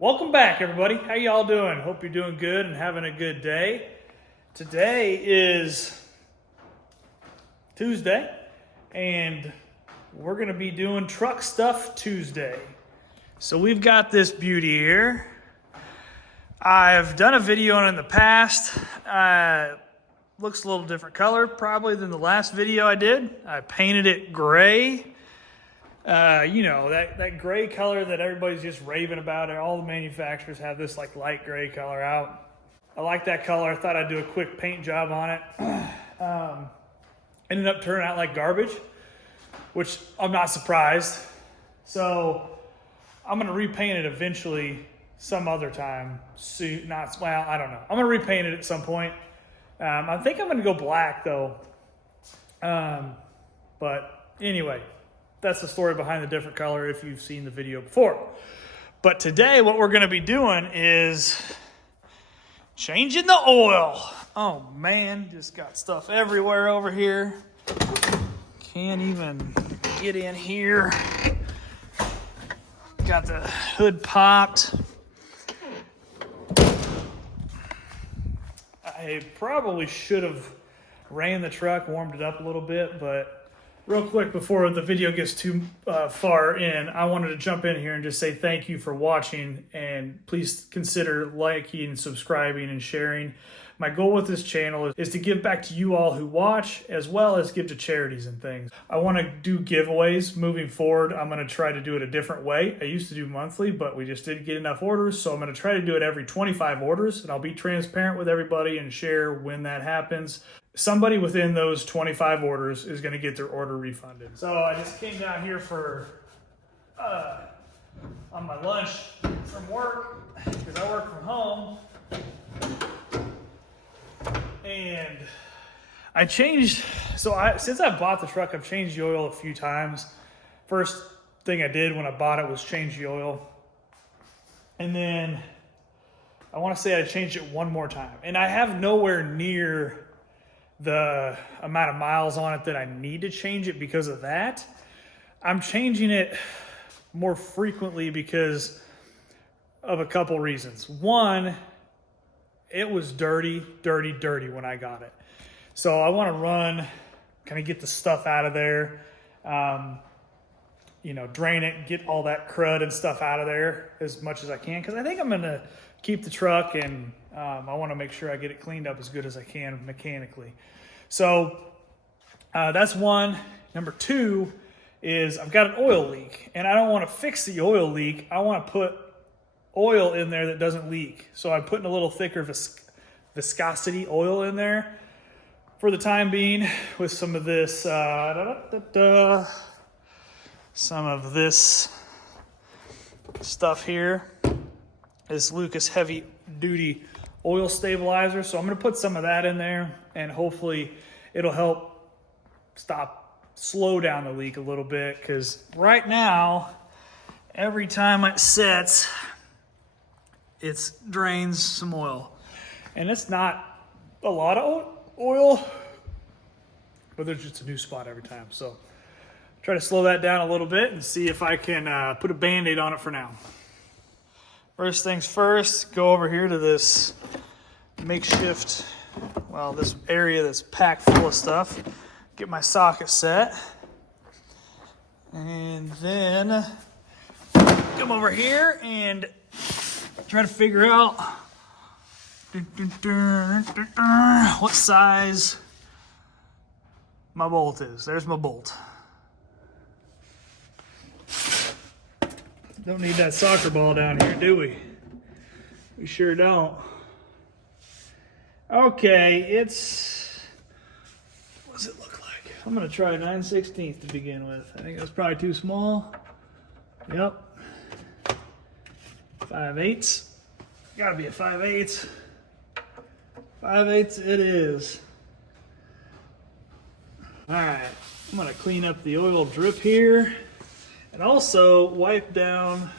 Welcome back, everybody. How y'all doing? Hope you're doing good and having a good day. Today is Tuesday, and we're going to be doing Truck Stuff Tuesday. So we've got this beauty here. I've done a video on it in the past. Looks a little different color probably than the last video I did. I painted it gray. That gray color that everybody's just raving about. All the manufacturers have this like light gray color out. I like that color. I thought I'd do a quick paint job on it. Ended up turning out like garbage, which I'm not surprised. So I'm going to repaint it eventually some other time. I don't know. I'm going to repaint it at some point. I think I'm going to go black though. But anyway, that's the story behind the different color if you've seen the video before. But today what we're going to be doing is changing the oil. Oh man, just got stuff everywhere over here. Can't even get in here. Got the hood popped. I probably should have ran the truck, warmed it up a little bit, but real quick before the video gets too far in, I wanted to jump in here and just say thank you for watching, and please consider liking, subscribing, and sharing. My goal with this channel is to give back to you all who watch, as well as give to charities and things. I want to do giveaways moving forward. I'm going to try to do it a different way. I used to do monthly, but we just didn't get enough orders, so I'm going to try to do it every 25 orders, and I'll be transparent with everybody and share when that happens. Somebody within those 25 orders is going to get their order refunded. So I just came down here on my lunch from work, because I work from home. And I changed, since I bought the truck, I've changed the oil a few times. First thing I did when I bought it was change the oil. And then I want to say I changed it one more time. And I have nowhere near the amount of miles on it that I need to change it because of that. I'm changing it more frequently because of a couple reasons. One, it was dirty when I got it. So I want to run, kind of get the stuff out of there, drain it, get all that crud and stuff out of there as much as I can. Because I think I'm going to keep the truck, and I want to make sure I get it cleaned up as good as I can mechanically. So that's one. Number two is I've got an oil leak, and I don't want to fix the oil leak. I want to put oil in there that doesn't leak. So I'm putting a little thicker viscosity oil in there for the time being with some of this stuff here. This Lucas heavy duty oil stabilizer. So I'm going to put some of that in there, and hopefully it'll help slow down the leak a little bit, because right now every time it sets, it drains some oil, and it's not a lot of oil, but there's just a new spot every time. So try to slow that down a little bit and see if I can put a Band-Aid on it for now. First things first, go over here to this makeshift, this area that's packed full of stuff. Get my socket set, and then come over here and try to figure out what size my bolt is. There's my bolt. Don't need that soccer ball down here, do we? We sure don't. Okay, what does it look like? I'm gonna try 9/16 to begin with. I think that's probably too small. Yep. 5/8. Gotta be a 5/8. 5/8 it is. All right, I'm gonna clean up the oil drip here, and also wipe down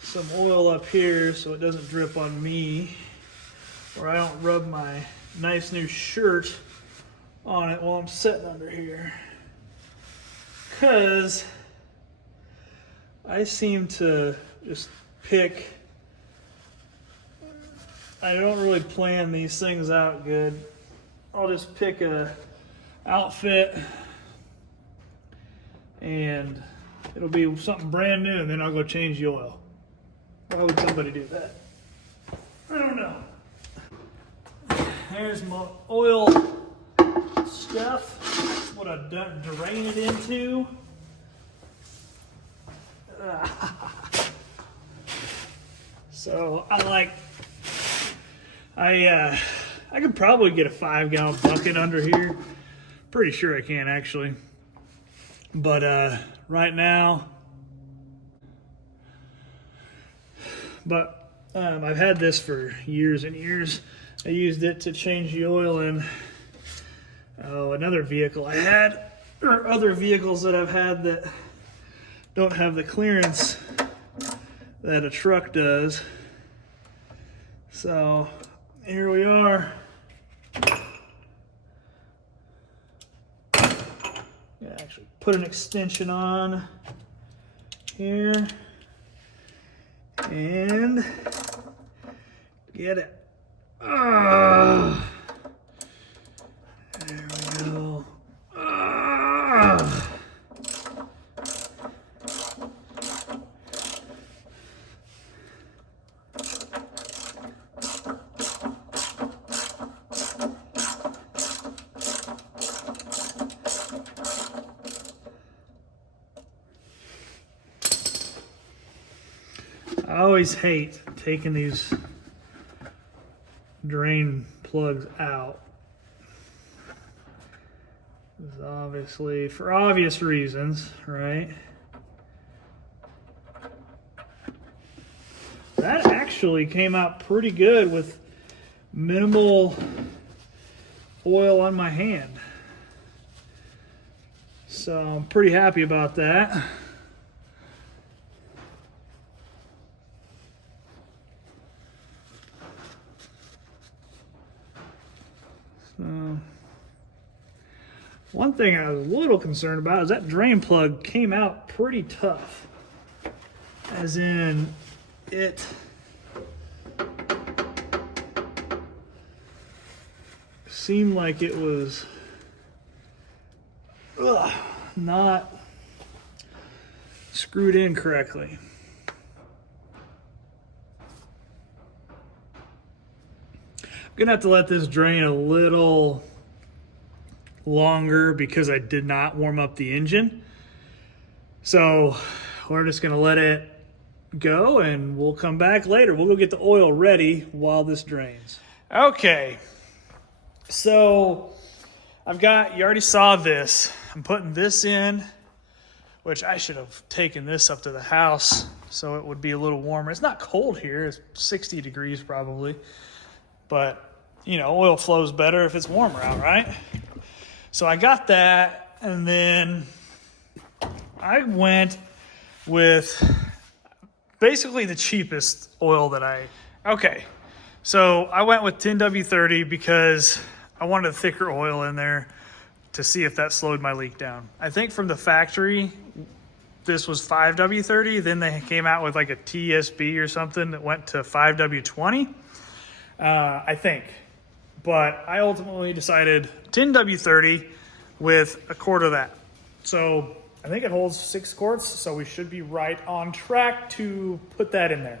some oil up here so it doesn't drip on me, or I don't rub my nice new shirt on it while I'm sitting under here. Because I seem to just pick, I don't really plan these things out good. I'll just pick a outfit and it'll be something brand new, and then I'll go change the oil. Why would somebody do that? I don't know. There's my oil stuff. What I've done, drain it into. So I could probably get a 5-gallon bucket under here. Pretty sure I can actually. But right now, I've had this for years and years. I used it to change the oil in another vehicle I had, or other vehicles that I've had that don't have the clearance that a truck does. So here we are. Yeah, actually put an extension on here and get it. There we go. I always hate taking these drain plugs out. It's obviously for obvious reasons, right? That actually came out pretty good with minimal oil on my hand. So I'm pretty happy about that. One thing I was a little concerned about is that drain plug came out pretty tough. As in, it seemed like it was not screwed in correctly. I'm gonna have to let this drain a little longer because I did not warm up the engine. So we're just gonna let it go and we'll come back later. We'll go get the oil ready while this drains. Okay, so you already saw this. I'm putting this in, which I should have taken this up to the house so it would be a little warmer. It's not cold here, it's 60 degrees probably, but you know, oil flows better if it's warmer out, right? So I got that, and then I went with basically the cheapest oil that okay. So I went with 10W30 because I wanted a thicker oil in there to see if that slowed my leak down. I think from the factory, this was 5W30. Then they came out with like a TSB or something that went to 5W20, I think. But I ultimately decided 10W30 with a quart of that. So I think it holds 6 quarts, so we should be right on track to put that in there.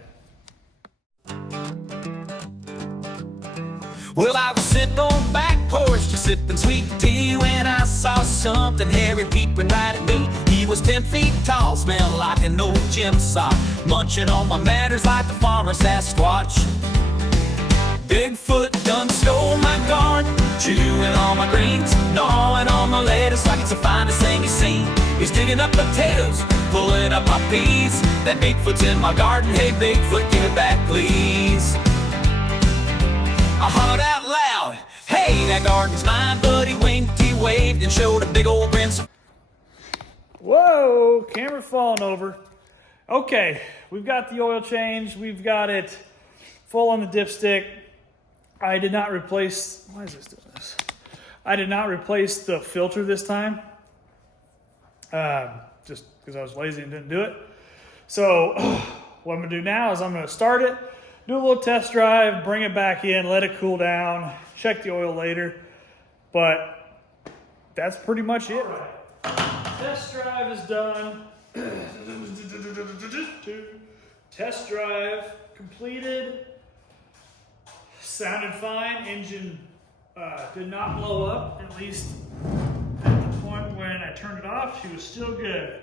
Well, I was sitting on the back porch just sipping sweet tea when I saw something hairy peeping right at me. He was 10 feet tall, smelled like an old gym sock, munching on my manners like the farmer Sasquatch. Bigfoot done stole my garden, chewing on my greens, gnawing on my lettuce like it's the finest thing he's seen. He's digging up potatoes, pulling up my peas. That Bigfoot's in my garden, hey Bigfoot, give it back please. I hollered out loud, hey, that garden's mine, but he winked, he waved, and showed a big old grin. Whoa, camera falling over. Okay, we've got the oil change, we've got it full on the dipstick. I did not replace, why is this doing this? I did not replace the filter this time, just because I was lazy and didn't do it. So what I'm gonna do now is I'm gonna start it, do a little test drive, bring it back in, let it cool down, check the oil later. But that's pretty much it. Test drive is done. Test drive completed. Sounded fine. Engine did not blow up, at least at the point when I turned it off. She was still good.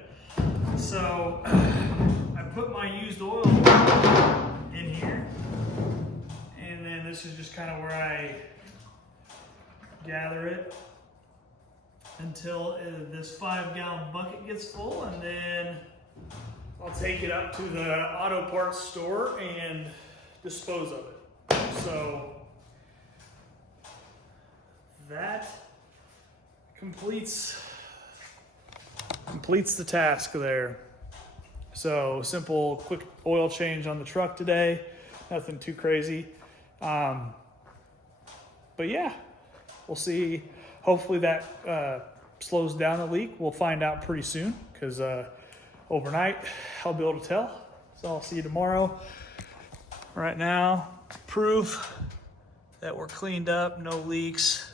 So I put my used oil in here, and then this is just kind of where I gather it until this 5-gallon bucket gets full, and then I'll take it up to the auto parts store and dispose of it. So that completes the task there. So simple, quick oil change on the truck today. Nothing too crazy. But yeah, we'll see. Hopefully that slows down the leak. We'll find out pretty soon, because overnight I'll be able to tell. So I'll see you tomorrow. Right now, proof that we're cleaned up, no leaks.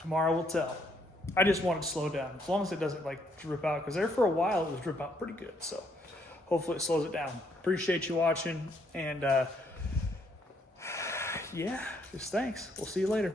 Tomorrow we'll tell. I just want it to slow down, as long as it doesn't like drip out, because there for a while it was drip out pretty good. So hopefully it slows it down. Appreciate you watching, and yeah, just thanks. We'll see you later.